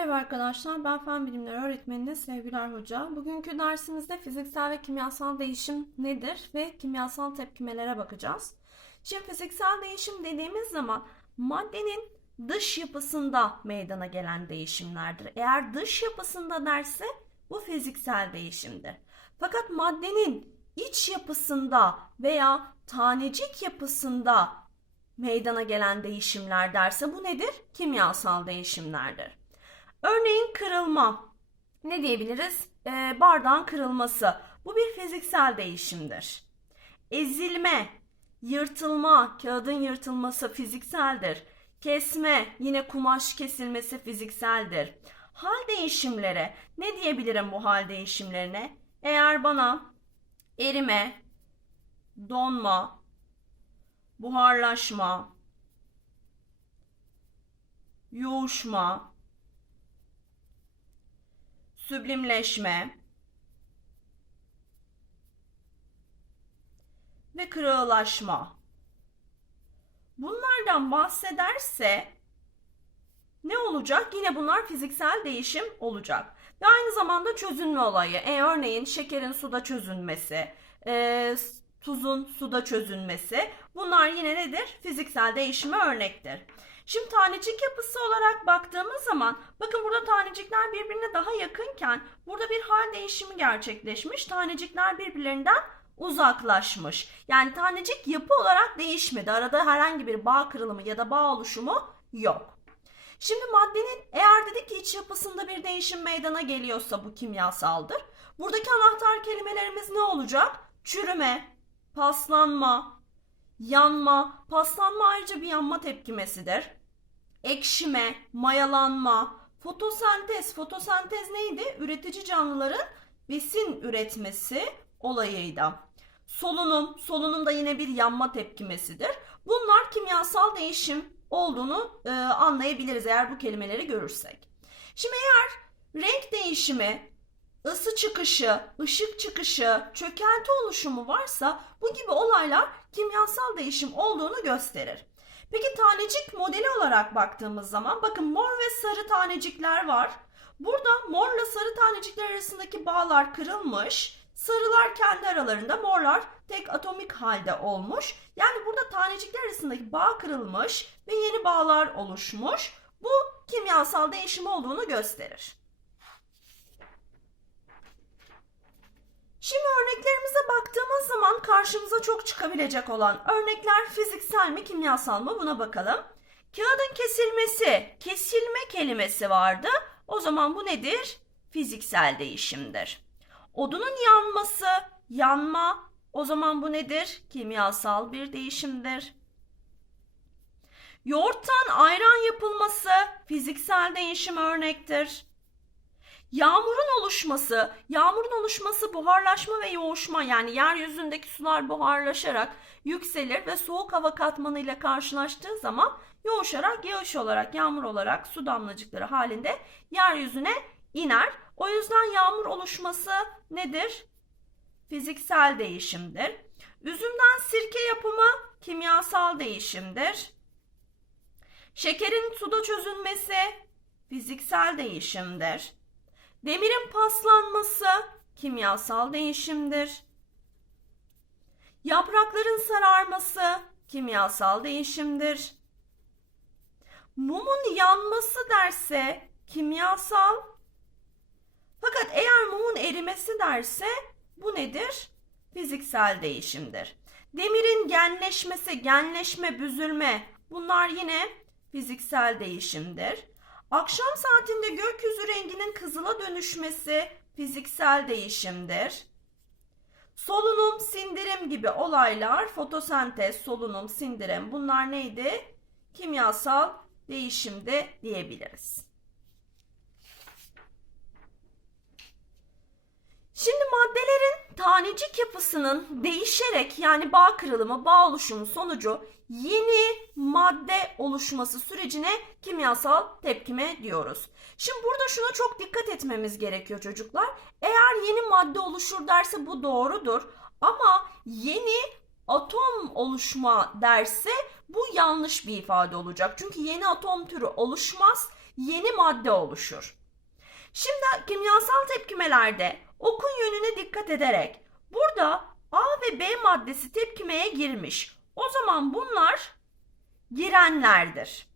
Merhaba arkadaşlar, ben Fen Bilimleri Öğretmeniniz Sevgiler Hoca. Bugünkü dersimizde fiziksel ve kimyasal değişim nedir ve kimyasal tepkimelere bakacağız. Şimdi fiziksel değişim dediğimiz zaman maddenin dış yapısında meydana gelen değişimlerdir. Eğer dış yapısında derse bu fiziksel değişimdir. Fakat maddenin iç yapısında veya tanecik yapısında meydana gelen değişimler derse bu nedir? Kimyasal değişimlerdir. Örneğin kırılma. Ne diyebiliriz? Ee, bardağın kırılması. Bu bir fiziksel değişimdir. Ezilme, yırtılma, kağıdın yırtılması fizikseldir. Kesme, yine kumaş kesilmesi fizikseldir. Hal değişimleri, ne diyebilirim bu hal değişimlerine? Eğer bana erime, donma, buharlaşma, yoğuşma, süblimleşme ve kırılaşma. Bunlardan bahsederse ne olacak? Yine bunlar fiziksel değişim olacak. Ve aynı zamanda çözünme olayı. E, örneğin şekerin suda çözünmesi, e, tuzun suda çözünmesi. Bunlar yine nedir? Fiziksel değişime örnektir. Şimdi tanecik yapısı olarak baktığımız zaman bakın burada tanecikler birbirine daha yakınken burada bir hal değişimi gerçekleşmiş. Tanecikler birbirlerinden uzaklaşmış. Yani tanecik yapı olarak değişmedi. Arada herhangi bir bağ kırılımı ya da bağ oluşumu yok. Şimdi maddenin eğer dedik ki iç yapısında bir değişim meydana geliyorsa bu kimyasaldır. Buradaki anahtar kelimelerimiz ne olacak? Çürüme, paslanma, yanma. Paslanma ayrıca bir yanma tepkimesidir. Ekşime, mayalanma, fotosentez. Fotosentez neydi? Üretici canlıların besin üretmesi olayıydı. Solunum, solunum da yine bir yanma tepkimesidir. Bunlar kimyasal değişim olduğunu e, anlayabiliriz eğer bu kelimeleri görürsek. Şimdi eğer renk değişimi, ısı çıkışı, ışık çıkışı, çökelti oluşumu varsa bu gibi olaylar kimyasal değişim olduğunu gösterir. Peki tanecik modeli olarak baktığımız zaman bakın mor ve sarı tanecikler var. Burada morla sarı tanecikler arasındaki bağlar kırılmış. Sarılar kendi aralarında, morlar tek atomik halde olmuş. Yani burada tanecikler arasındaki bağ kırılmış ve yeni bağlar oluşmuş. Bu kimyasal değişim olduğunu gösterir. Şimdi örneklerimize baktığımız zaman karşımıza çok çıkabilecek olan örnekler fiziksel mi kimyasal mı buna bakalım. Kağıdın kesilmesi, kesilme kelimesi vardı. O zaman bu nedir? Fiziksel değişimdir. Odunun yanması, yanma. O zaman bu nedir? Kimyasal bir değişimdir. Yoğurttan ayran yapılması fiziksel değişim örnektir. Yağmurun oluşması, yağmurun oluşması buharlaşma ve yoğuşma yani yeryüzündeki sular buharlaşarak yükselir ve soğuk hava katmanıyla karşılaştığı zaman yoğuşarak yağış olarak, yağmur olarak su damlacıkları halinde yeryüzüne iner. O yüzden yağmur oluşması nedir? Fiziksel değişimdir. Üzümden sirke yapımı kimyasal değişimdir. Şekerin suda çözünmesi fiziksel değişimdir. Demirin paslanması kimyasal değişimdir. Yaprakların sararması kimyasal değişimdir. Mumun yanması derse kimyasal. Fakat eğer mumun erimesi derse bu nedir? Fiziksel değişimdir. Demirin genleşmesi, genleşme, büzülme bunlar yine fiziksel değişimdir. Akşam saatinde gökyüzü renginin kızıla dönüşmesi fiziksel değişimdir. Solunum, sindirim gibi olaylar, fotosentez, solunum, sindirim bunlar neydi? Kimyasal değişimde diyebiliriz. Şimdi maddelerin tanecik yapısının değişerek yani bağ kırılımı, bağ oluşumu sonucu yeni madde oluşması sürecine kimyasal tepkime diyoruz. Şimdi burada şuna çok dikkat etmemiz gerekiyor çocuklar. Eğer yeni madde oluşur derse bu doğrudur. Ama yeni atom oluşma derse bu yanlış bir ifade olacak. Çünkü yeni atom türü oluşmaz. yeni madde oluşur. Şimdi kimyasal tepkimelerde okun yönüne dikkat ederek burada A ve B maddesi tepkimeye girmiş. O zaman bunlar girenlerdir.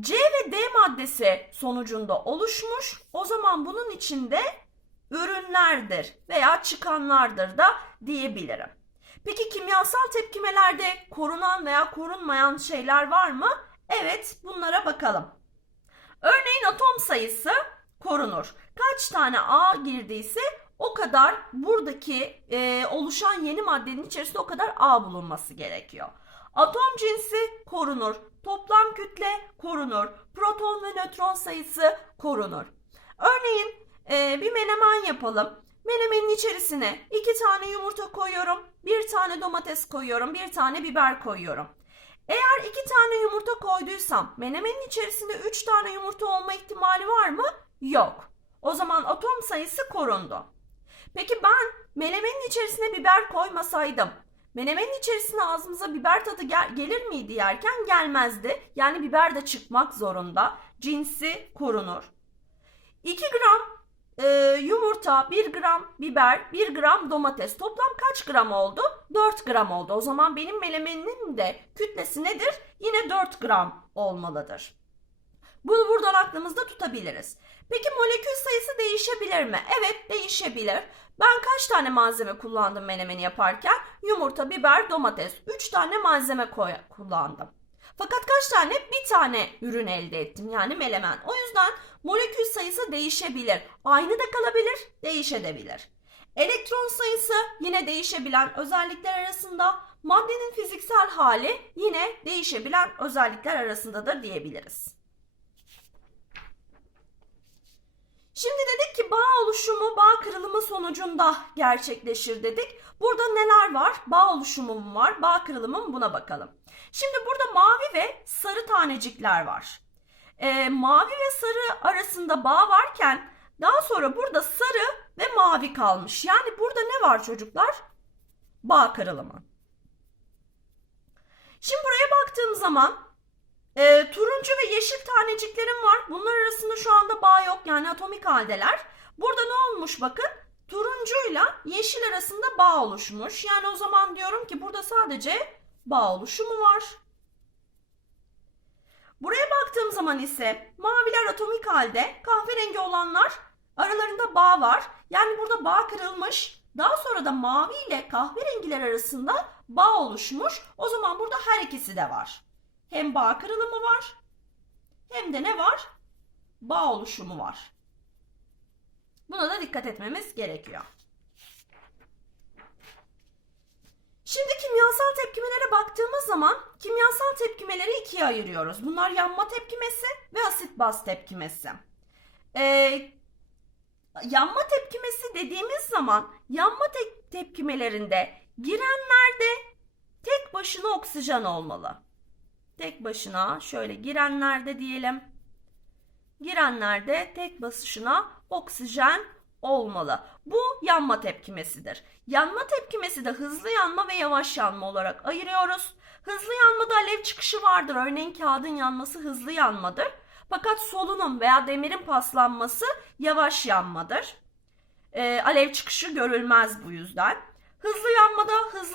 C ve D maddesi sonucunda oluşmuş. O zaman bunun içinde ürünlerdir veya çıkanlardır da diyebilirim. Peki kimyasal tepkimelerde korunan veya korunmayan şeyler var mı? Evet, bunlara bakalım. Örneğin atom sayısı korunur. Kaç tane A girdiyse o kadar buradaki e, oluşan yeni maddenin içerisinde o kadar A bulunması gerekiyor. Atom cinsi korunur. Toplam kütle korunur. Proton ve nötron sayısı korunur. Örneğin e, bir menemen yapalım. Menemenin içerisine iki tane yumurta koyuyorum, bir tane domates koyuyorum, bir tane biber koyuyorum. Eğer iki tane yumurta koyduysam menemenin içerisinde üç tane yumurta olma ihtimali var mı? Yok. O zaman atom sayısı korundu. Peki ben menemenin içerisine biber koymasaydım menemenin içerisine ağzımıza biber tadı gel- gelir miydi yerken gelmezdi. Yani biber de çıkmak zorunda. Cinsi korunur. 2 gram e, yumurta, 1 gram biber, 1 gram domates. Toplam kaç gram oldu? 4 gram oldu. O zaman benim melemenimin de kütlesi nedir? Yine 4 gram olmalıdır. Bunu buradan aklımızda tutabiliriz. Peki molekül sayısı değişebilir mi? Evet değişebilir. Ben kaç tane malzeme kullandım menemeni yaparken? Yumurta, biber, domates. 3 tane malzeme koy- kullandım. Fakat kaç tane? Bir tane ürün elde ettim yani melemen. O yüzden molekül sayısı değişebilir. Aynı da kalabilir, değişebilir. Elektron sayısı yine değişebilen özellikler arasında, maddenin fiziksel hali yine değişebilen özellikler arasındadır diyebiliriz. Şimdi dedik ki bağ oluşumu bağ kırılımı sonucunda gerçekleşir dedik. Burada neler var? Bağ oluşumum var, bağ kırılımım buna bakalım. Şimdi burada mavi ve sarı tanecikler var. Ee, mavi ve sarı arasında bağ varken daha sonra burada sarı ve mavi kalmış. Yani burada ne var çocuklar? Bağ kırılımı. Şimdi buraya baktığım zaman e, turuncu ve yeşil taneciklerim var. Bunlar arasında şu anda bağ yok yani atomik haldeler. Burada ne olmuş bakın? Turuncuyla yeşil arasında bağ oluşmuş. Yani o zaman diyorum ki burada sadece bağ oluşumu var. Buraya baktığım zaman ise maviler atomik halde, kahverengi olanlar aralarında bağ var. Yani burada bağ kırılmış. Daha sonra da mavi ile kahverengiler arasında bağ oluşmuş. O zaman burada her ikisi de var. Hem bağ kırılımı var hem de ne var? Bağ oluşumu var. Buna da dikkat etmemiz gerekiyor. Şimdi kimyasal tepkimelere baktığımız zaman kimyasal tepkimeleri ikiye ayırıyoruz. Bunlar yanma tepkimesi ve asit baz tepkimesi. Ee, yanma tepkimesi dediğimiz zaman yanma te- tepkimelerinde girenlerde tek başına oksijen olmalı. Tek başına şöyle girenlerde diyelim. Girenlerde tek basışına oksijen olmalı. Bu yanma tepkimesidir. Yanma tepkimesi de hızlı yanma ve yavaş yanma olarak ayırıyoruz. Hızlı yanmada alev çıkışı vardır. Örneğin kağıdın yanması hızlı yanmadır. Fakat solunum veya demirin paslanması yavaş yanmadır. Ee, alev çıkışı görülmez bu yüzden. Hızlı yanmada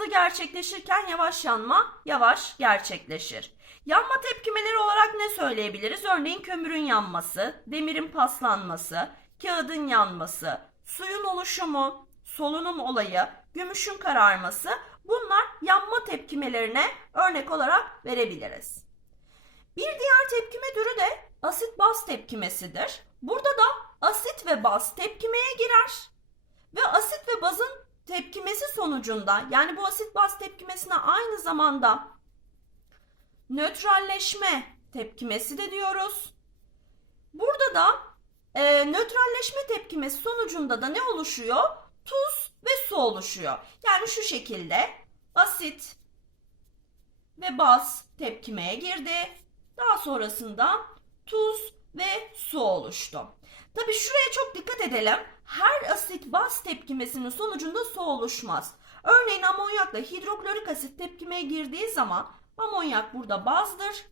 hızlı gerçekleşirken yavaş yanma yavaş gerçekleşir. Yanma tepkimeleri olarak ne söyleyebiliriz? Örneğin kömürün yanması, demirin paslanması, kağıdın yanması, suyun oluşumu, solunum olayı, gümüşün kararması bunlar yanma tepkimelerine örnek olarak verebiliriz. Bir diğer tepkime türü de asit baz tepkimesidir. Burada da asit ve baz tepkimeye girer ve asit ve bazın tepkimesi sonucunda yani bu asit baz tepkimesine aynı zamanda nötralleşme tepkimesi de diyoruz. Burada da e, nötralleşme tepkimesi sonucunda da ne oluşuyor? Tuz ve su oluşuyor. Yani şu şekilde asit ve baz tepkimeye girdi. Daha sonrasında tuz ve su oluştu. Tabii şuraya çok dikkat edelim. Her asit baz tepkimesinin sonucunda su oluşmaz. Örneğin amonyakla hidroklorik asit tepkimeye girdiği zaman amonyak burada bazdır.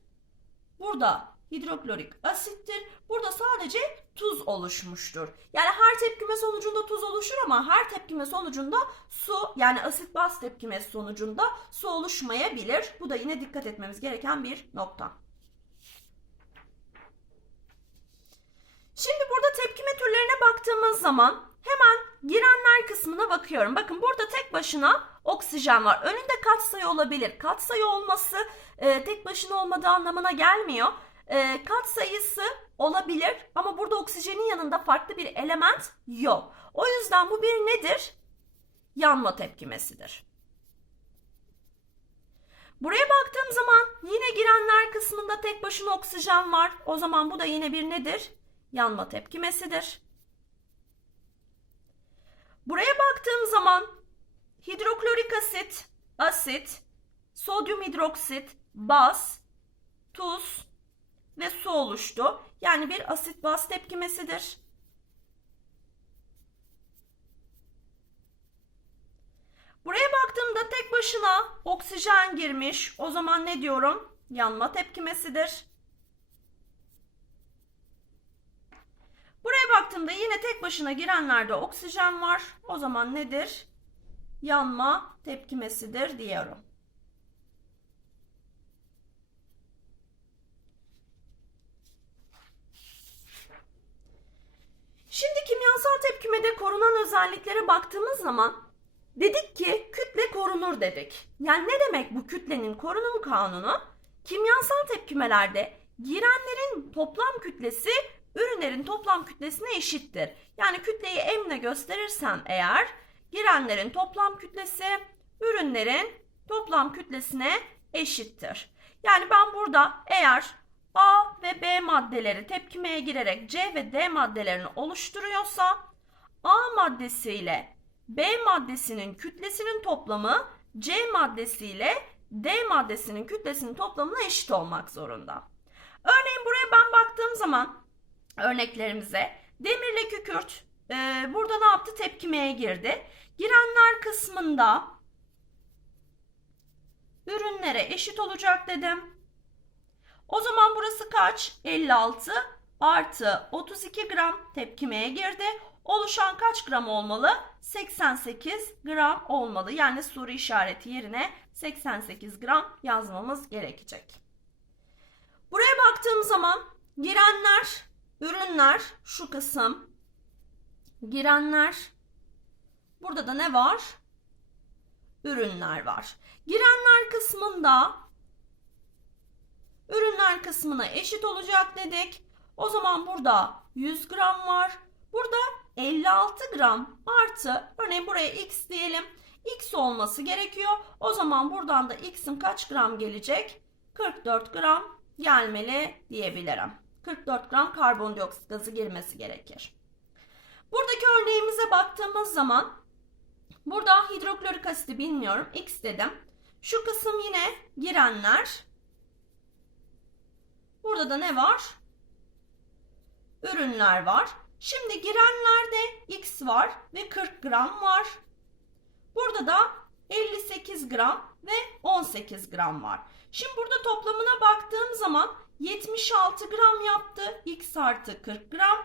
Burada hidroklorik asittir. Burada sadece tuz oluşmuştur. Yani her tepkime sonucunda tuz oluşur ama her tepkime sonucunda su yani asit baz tepkimesi sonucunda su oluşmayabilir. Bu da yine dikkat etmemiz gereken bir nokta. Şimdi burada tepkime türlerine baktığımız zaman hemen girenler kısmına bakıyorum. Bakın burada tek başına oksijen var. Önünde katsayı olabilir. Katsayı olması e, tek başına olmadığı anlamına gelmiyor. E, katsayısı olabilir ama burada oksijenin yanında farklı bir element yok. O yüzden bu bir nedir? Yanma tepkimesidir. Buraya baktığım zaman yine girenler kısmında tek başına oksijen var. O zaman bu da yine bir nedir? Yanma tepkimesidir. Buraya baktığım zaman hidroklorik asit, asit, sodyum hidroksit, baz, tuz ve su oluştu. Yani bir asit baz tepkimesidir. Buraya baktığımda tek başına oksijen girmiş. O zaman ne diyorum? Yanma tepkimesidir. Buraya baktığımda yine tek başına girenlerde oksijen var. O zaman nedir? Yanma tepkimesidir diyorum. Şimdi kimyasal tepkimede korunan özelliklere baktığımız zaman dedik ki kütle korunur dedik. Yani ne demek bu kütlenin korunum kanunu? Kimyasal tepkimelerde girenlerin toplam kütlesi ürünlerin toplam kütlesine eşittir. Yani kütleyi emle gösterirsem eğer girenlerin toplam kütlesi ürünlerin toplam kütlesine eşittir. Yani ben burada eğer A ve B maddeleri tepkimeye girerek C ve D maddelerini oluşturuyorsa A maddesi ile B maddesinin kütlesinin toplamı C maddesi ile D maddesinin kütlesinin toplamına eşit olmak zorunda. Örneğin buraya ben baktığım zaman örneklerimize demirle kükürt e, burada ne yaptı? Tepkimeye girdi. Girenler kısmında ürünlere eşit olacak dedim. O zaman burası kaç? 56 artı 32 gram tepkimeye girdi. Oluşan kaç gram olmalı? 88 gram olmalı. Yani soru işareti yerine 88 gram yazmamız gerekecek. Buraya baktığım zaman girenler, ürünler şu kısım. Girenler. Burada da ne var? Ürünler var. Girenler kısmında ürünler kısmına eşit olacak dedik. O zaman burada 100 gram var. Burada 56 gram artı örneğin buraya x diyelim. x olması gerekiyor. O zaman buradan da x'in kaç gram gelecek? 44 gram gelmeli diyebilirim. 44 gram karbondioksit gazı girmesi gerekir. Buradaki örneğimize baktığımız zaman burada hidroklorik asiti bilmiyorum. X dedim. Şu kısım yine girenler. Burada da ne var? Ürünler var. Şimdi girenlerde X var ve 40 gram var. Burada da 58 gram ve 18 gram var. Şimdi burada toplamına baktığım zaman 76 gram yaptı. X artı 40 gram.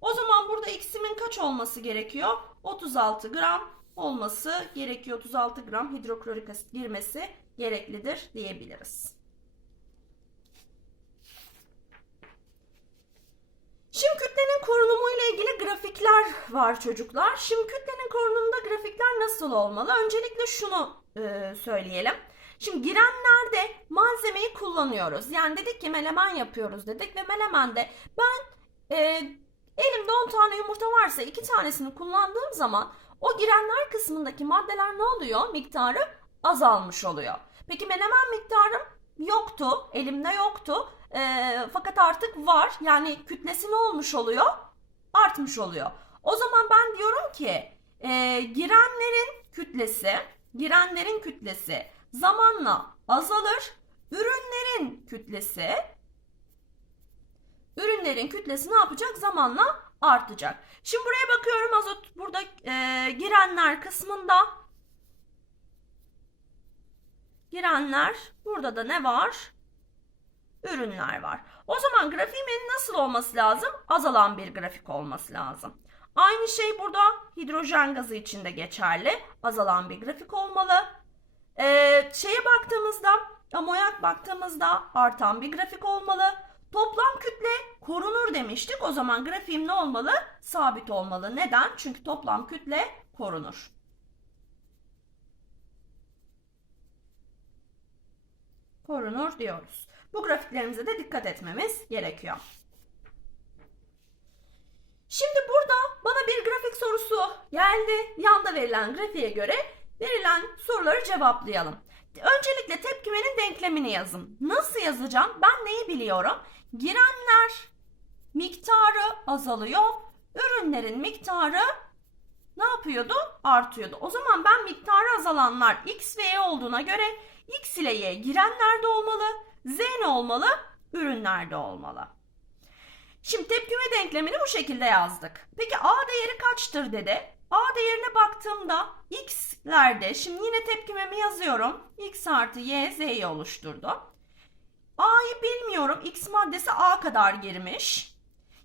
O zaman burada x'imin kaç olması gerekiyor? 36 gram olması gerekiyor. 36 gram hidroklorik asit girmesi gereklidir diyebiliriz. Şimdi kütlenin korunumu ile ilgili grafikler var çocuklar. Şimdi kütlenin korunumunda grafikler nasıl olmalı? Öncelikle şunu e, söyleyelim. Şimdi girenlerde malzemeyi kullanıyoruz. Yani dedik ki melemen yapıyoruz dedik ve melemende ben e, elimde 10 tane yumurta varsa 2 tanesini kullandığım zaman o girenler kısmındaki maddeler ne oluyor? Miktarı azalmış oluyor. Peki menemen miktarım yoktu, elimde yoktu. E, fakat artık var. Yani kütlesi ne olmuş oluyor? Artmış oluyor. O zaman ben diyorum ki e, girenlerin kütlesi, girenlerin kütlesi zamanla azalır. Ürünlerin kütlesi ürünlerin kütlesi ne yapacak? Zamanla artacak. Şimdi buraya bakıyorum azot burada e, girenler kısmında girenler burada da ne var? Ürünler var. O zaman grafiğimin nasıl olması lazım? Azalan bir grafik olması lazım. Aynı şey burada hidrojen gazı için de geçerli. Azalan bir grafik olmalı. Ee, şeye baktığımızda, amonyak baktığımızda artan bir grafik olmalı. Toplam kütle korunur demiştik. O zaman grafiğim ne olmalı? Sabit olmalı. Neden? Çünkü toplam kütle korunur. Korunur diyoruz. Bu grafiklerimize de dikkat etmemiz gerekiyor. Şimdi burada bana bir grafik sorusu geldi. Yanda verilen grafiğe göre verilen soruları cevaplayalım. Öncelikle tepkimenin denklemini yazın. Nasıl yazacağım? Ben neyi biliyorum? Girenler miktarı azalıyor. Ürünlerin miktarı ne yapıyordu? Artıyordu. O zaman ben miktarı azalanlar x ve y olduğuna göre x ile y girenlerde olmalı. Z ne olmalı? Ürünlerde olmalı. Şimdi tepkime denklemini bu şekilde yazdık. Peki A değeri kaçtır dedi. A değerine baktığımda x'lerde, şimdi yine tepkimemi yazıyorum. x artı y z'yi oluşturdu. A'yı bilmiyorum. X maddesi A kadar girmiş.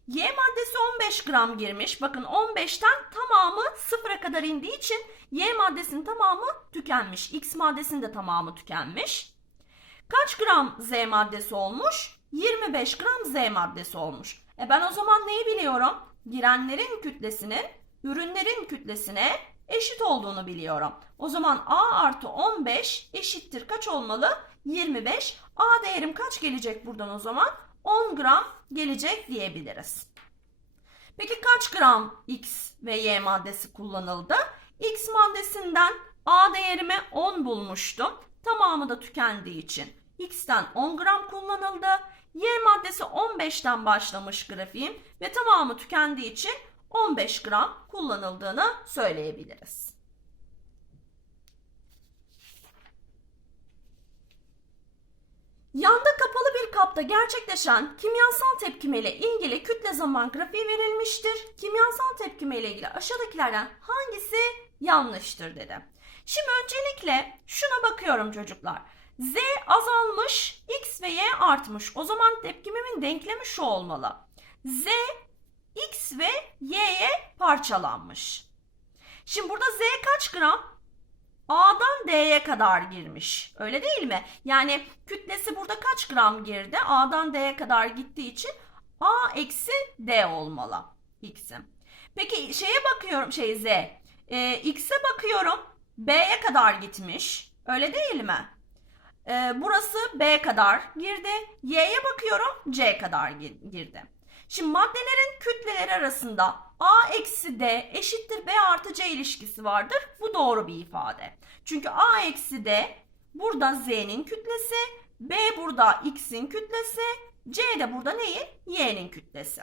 Y maddesi 15 gram girmiş. Bakın 15'ten tamamı sıfıra kadar indiği için Y maddesinin tamamı tükenmiş. X maddesinin de tamamı tükenmiş. Kaç gram Z maddesi olmuş? 25 gram Z maddesi olmuş. E ben o zaman neyi biliyorum? Girenlerin kütlesinin ürünlerin kütlesine eşit olduğunu biliyorum. O zaman A artı 15 eşittir kaç olmalı? 25. A değerim kaç gelecek buradan o zaman? 10 gram gelecek diyebiliriz. Peki kaç gram X ve Y maddesi kullanıldı? X maddesinden A değerimi 10 bulmuştum. Tamamı da tükendiği için X'ten 10 gram kullanıldı. Y maddesi 15'ten başlamış grafiğim ve tamamı tükendiği için 15 gram kullanıldığını söyleyebiliriz. Yanda kapalı bir kapta gerçekleşen kimyasal tepkime ile ilgili kütle zaman grafiği verilmiştir. Kimyasal tepkime ile ilgili aşağıdakilerden hangisi yanlıştır dedi. Şimdi öncelikle şuna bakıyorum çocuklar. Z azalmış, X ve Y artmış. O zaman tepkimimin denklemi şu olmalı. Z X ve Y'ye parçalanmış. Şimdi burada Z kaç gram? A'dan D'ye kadar girmiş. Öyle değil mi? Yani kütlesi burada kaç gram girdi? A'dan D'ye kadar gittiği için A eksi D olmalı. X'im. Peki şeye bakıyorum şey Z. E, X'e bakıyorum. B'ye kadar gitmiş. Öyle değil mi? E, burası B kadar girdi. Y'ye bakıyorum C kadar girdi. Şimdi maddelerin kütleleri arasında A eksi D eşittir B artı C ilişkisi vardır. Bu doğru bir ifade. Çünkü A eksi D burada Z'nin kütlesi, B burada X'in kütlesi, C de burada neyin? Y'nin kütlesi.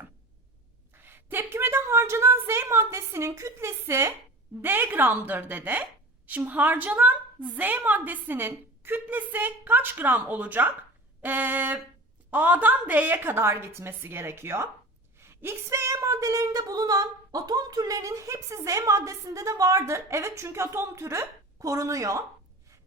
Tepkimede harcanan Z maddesinin kütlesi D gramdır dedi. Şimdi harcanan Z maddesinin kütlesi kaç gram olacak? Ee, A'dan D'ye kadar gitmesi gerekiyor. X ve Y maddelerinde bulunan atom türlerinin hepsi Z maddesinde de vardır. Evet çünkü atom türü korunuyor.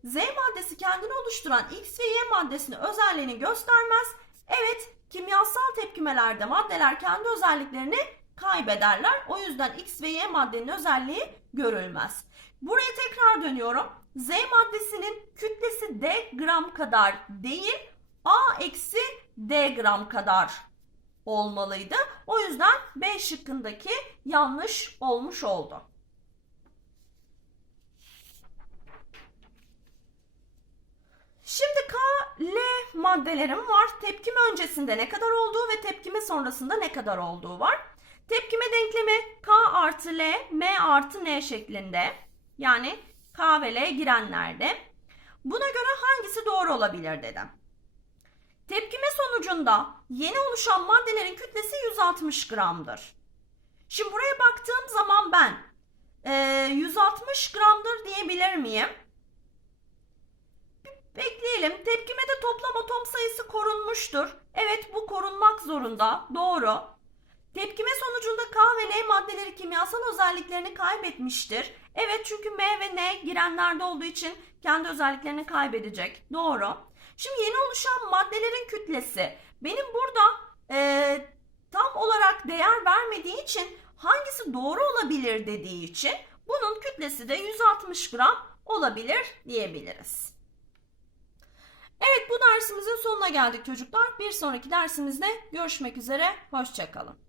Z maddesi kendini oluşturan X ve Y maddesinin özelliğini göstermez. Evet kimyasal tepkimelerde maddeler kendi özelliklerini kaybederler. O yüzden X ve Y maddenin özelliği görülmez. Buraya tekrar dönüyorum. Z maddesinin kütlesi D gram kadar değil, A eksi D gram kadar olmalıydı. O yüzden B şıkkındaki yanlış olmuş oldu. Şimdi K, L maddelerim var. Tepkime öncesinde ne kadar olduğu ve tepkime sonrasında ne kadar olduğu var. Tepkime denklemi K artı L, M artı N şeklinde. Yani K ve L girenlerde. Buna göre hangisi doğru olabilir dedim. Tepkime sonucunda yeni oluşan maddelerin kütlesi 160 gramdır. Şimdi buraya baktığım zaman ben e, 160 gramdır diyebilir miyim? Bekleyelim. Tepkimede toplam atom sayısı korunmuştur. Evet bu korunmak zorunda. Doğru. Tepkime sonucunda K ve N maddeleri kimyasal özelliklerini kaybetmiştir. Evet çünkü M ve N girenlerde olduğu için kendi özelliklerini kaybedecek. Doğru. Şimdi yeni oluşan maddelerin kütlesi. benim burada e, tam olarak değer vermediği için hangisi doğru olabilir dediği için bunun kütlesi de 160 gram olabilir diyebiliriz. Evet bu dersimizin sonuna geldik çocuklar. Bir sonraki dersimizde görüşmek üzere. Hoşçakalın.